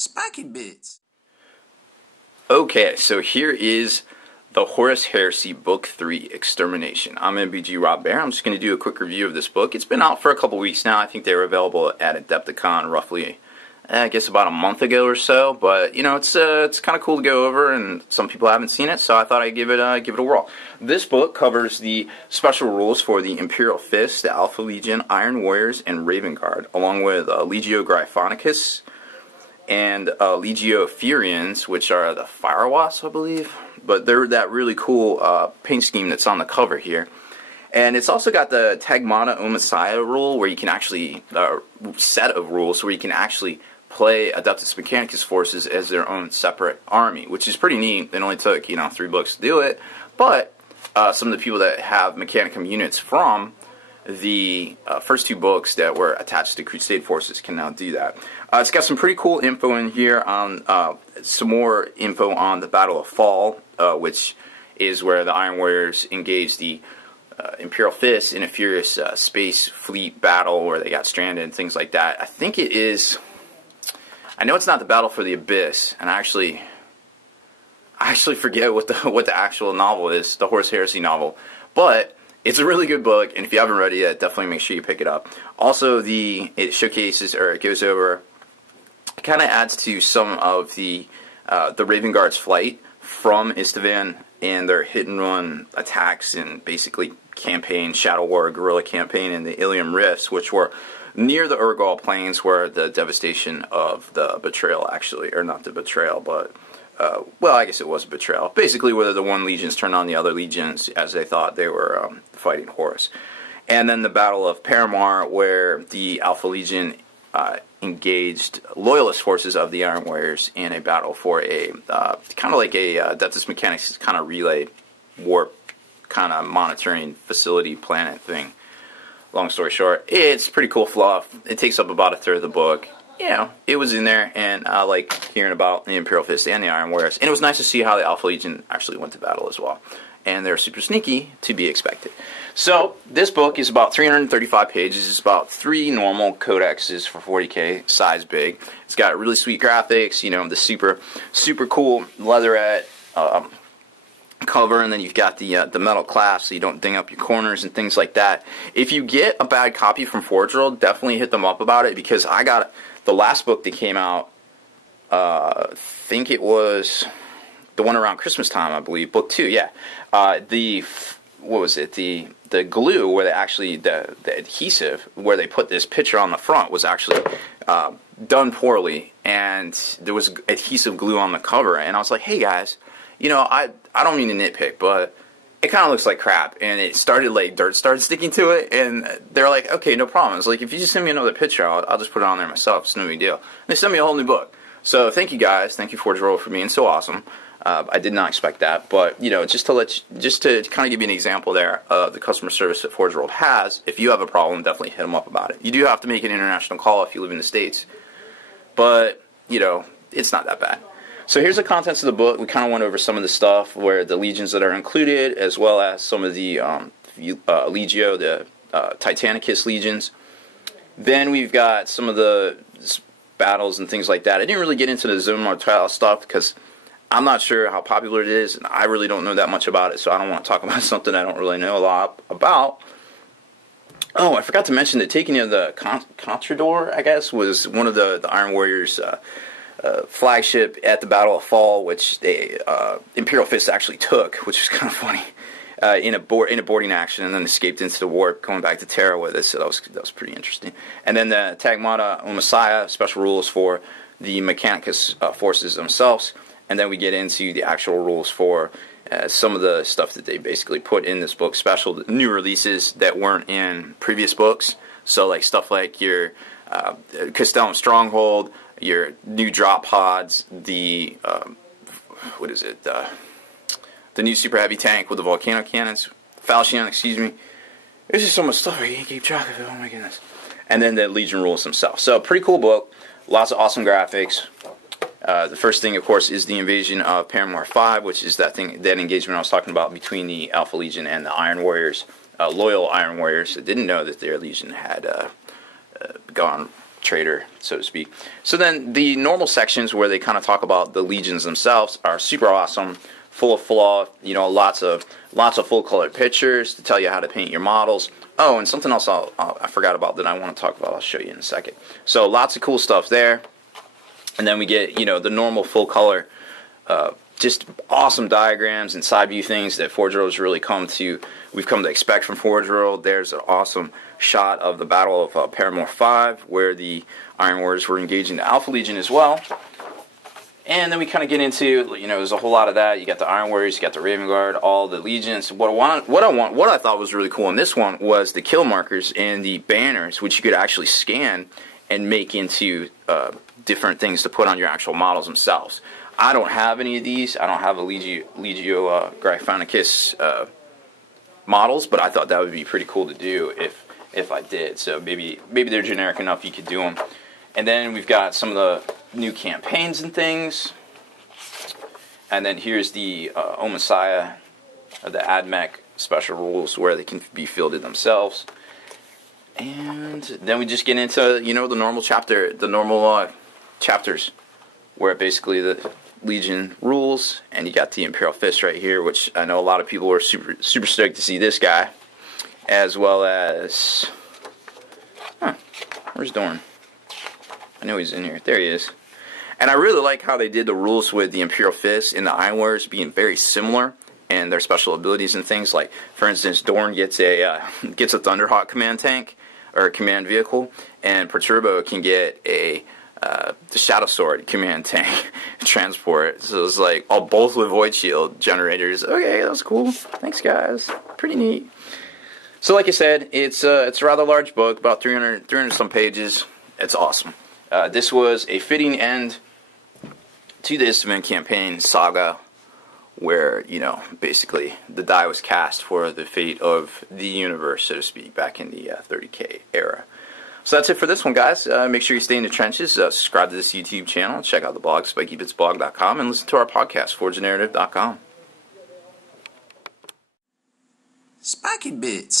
Spiky Bits. Okay, so here is the Horus Heresy Book 3, Extermination. I'm MBG Rob Bear. I'm just going to do a quick review of this book. It's been out for a couple weeks now. I think they were available at Adepticon roughly, I guess about a month ago or so. But, you know, it's kind of cool to go over, and some people haven't seen it, so I thought I'd give it a whirl. This book covers the special rules for the Imperial Fist, the Alpha Legion, Iron Warriors, and Raven Guard, along with Legio Gryphonicus and Legio Furians, which are the Fire Wasps, I believe. But they're that really cool paint scheme that's on the cover here. And it's also got the Tagmata Omasiah rule, where you can actually, set of rules, where you can actually play Adeptus Mechanicus forces as their own separate army, which is pretty neat. It only took, 3 books to do it. But some of the people that have Mechanicum units from the first 2 books that were attached to Crusade forces can now do that. It's got some pretty cool info in here on some more info on the Battle of Fall, which is where the Iron Warriors engaged the Imperial Fist in a furious space fleet battle where they got stranded and things like that. I think it is. I know it's not the Battle for the Abyss, and I actually forget what the actual novel is, the Horus Heresy novel, but it's a really good book, and if you haven't read it yet, definitely make sure you pick it up. Also, it showcases, or it goes over, it kind of adds to some of the Raven Guard's flight from Istvan and their hit-and-run attacks and basically campaign, Shadow War, guerrilla campaign in the Ilium Rifts, which were near the Urgal Plains, where the devastation of the betrayal actually, or not the betrayal, but well, I guess it was a betrayal. Basically, whether the one legions turned on the other legions as they thought they were fighting Horus. And then the Battle of Paramar, where the Alpha Legion engaged loyalist forces of the Iron Warriors in a battle for a kind of like a Adeptus Mechanicus kind of relay warp kind of monitoring facility planet thing. Long story short, it's pretty cool fluff. It takes up about a third of the book. It was in there, and I like hearing about the Imperial Fist and the Iron Warriors. And it was nice to see how the Alpha Legion actually went to battle as well. And they're super sneaky, to be expected. So, this book is about 335 pages. It's about 3 normal codexes for 40K, size big. It's got really sweet graphics, the super cool leatherette cover, and then you've got the metal clasp so you don't ding up your corners and things like that. If you get a bad copy from Forge World, definitely hit them up about it, because I got the last book that came out, I think it was the one around Christmas time, I believe, book 2, yeah. What was it? The glue where they actually, the adhesive where they put this picture on the front was actually done poorly, and there was adhesive glue on the cover, and I was like, hey guys, I don't mean to nitpick, but it kind of looks like crap, and it started, dirt started sticking to it, and they're like, okay, no problem. It's like, if you just send me another picture, I'll just put it on there myself. It's no big deal. And they sent me a whole new book. So thank you guys. Thank you, Forge World, for being so awesome. I did not expect that, but, just to kind of give you an example there of the customer service that Forge World has, if you have a problem, definitely hit them up about it. You do have to make an international call if you live in the States, but, it's not that bad. So here's the contents of the book. We kind of went over some of the stuff where the legions that are included, as well as some of the Legio, the Titanicus legions. Then we've got some of the battles and things like that. I didn't really get into the Zone Mortale stuff because I'm not sure how popular it is, and I really don't know that much about it, so I don't want to talk about something I don't really know a lot about. Oh, I forgot to mention the taking of the Contrador, I guess, was one of the Iron Warriors' flagship at the Battle of Fall, which the Imperial Fist actually took, which was kind of funny, in a boarding action, and then escaped into the warp, going back to Terra with it. So that was pretty interesting. And then the Tagmata Omasiah, special rules for the Mechanicus forces themselves. And then we get into the actual rules for some of the stuff that they basically put in this book, special new releases that weren't in previous books. So like stuff like your Castellum Stronghold, your new drop pods, the new super heavy tank with the volcano cannons, Falchion, excuse me. There's just so much stuff I can't keep track of it. Oh my goodness. And then the Legion rules themselves. So pretty cool book, lots of awesome graphics. The first thing, of course, is the invasion of Paramar 5, which is that engagement I was talking about between the Alpha Legion and the Iron Warriors, loyal Iron Warriors that didn't know that their Legion had gone trader, so to speak. So then the normal sections where they kind of talk about the legions themselves are super awesome, full of flaw, lots of full colored pictures to tell you how to paint your models. Oh, and something else I forgot about that I want to talk about, I'll show you in a second. So lots of cool stuff there. And then we get, the normal full color, just awesome diagrams and side view things that Forge World we've come to expect from Forge World. There's an awesome shot of the Battle of Paramore 5, where the Iron Warriors were engaging the Alpha Legion as well. And then we kind of get into, there's a whole lot of that. You got the Iron Warriors, you got the Raven Guard, all the legions. What I thought was really cool in this one was the kill markers and the banners, which you could actually scan and make into different things to put on your actual models themselves. I don't have any of these. I don't have a Legio Gryphonicus models, but I thought that would be pretty cool to do if I did. So maybe they're generic enough you could do them. And then we've got some of the new campaigns and things. And then here's the Omasiah, the AdMech special rules where they can be fielded themselves. And then we just get into, the normal chapters, where basically the Legion rules, and you got the Imperial Fist right here, which I know a lot of people are super stoked to see this guy, as well as, where's Dorn? I know he's in here. There he is. And I really like how they did the rules with the Imperial Fist and the Iron Warriors being very similar in their special abilities and things. Like, for instance, Dorn gets a Thunderhawk command tank, or command vehicle, and Perturbo can get the Shadow Sword command tank transport. So it's like both with Void Shield generators. Okay, that was cool. Thanks, guys. Pretty neat. So, like I said, it's a rather large book, about 300 some pages. It's awesome. This was a fitting end to the Istvan campaign saga, where basically the die was cast for the fate of the universe, so to speak, back in the 30K era. So that's it for this one, guys. Make sure you stay in the trenches. Subscribe to this YouTube channel. Check out the blog, SpikeyBitsblog.com, and listen to our podcast, ForgeNarrative.com. Spiky Bits.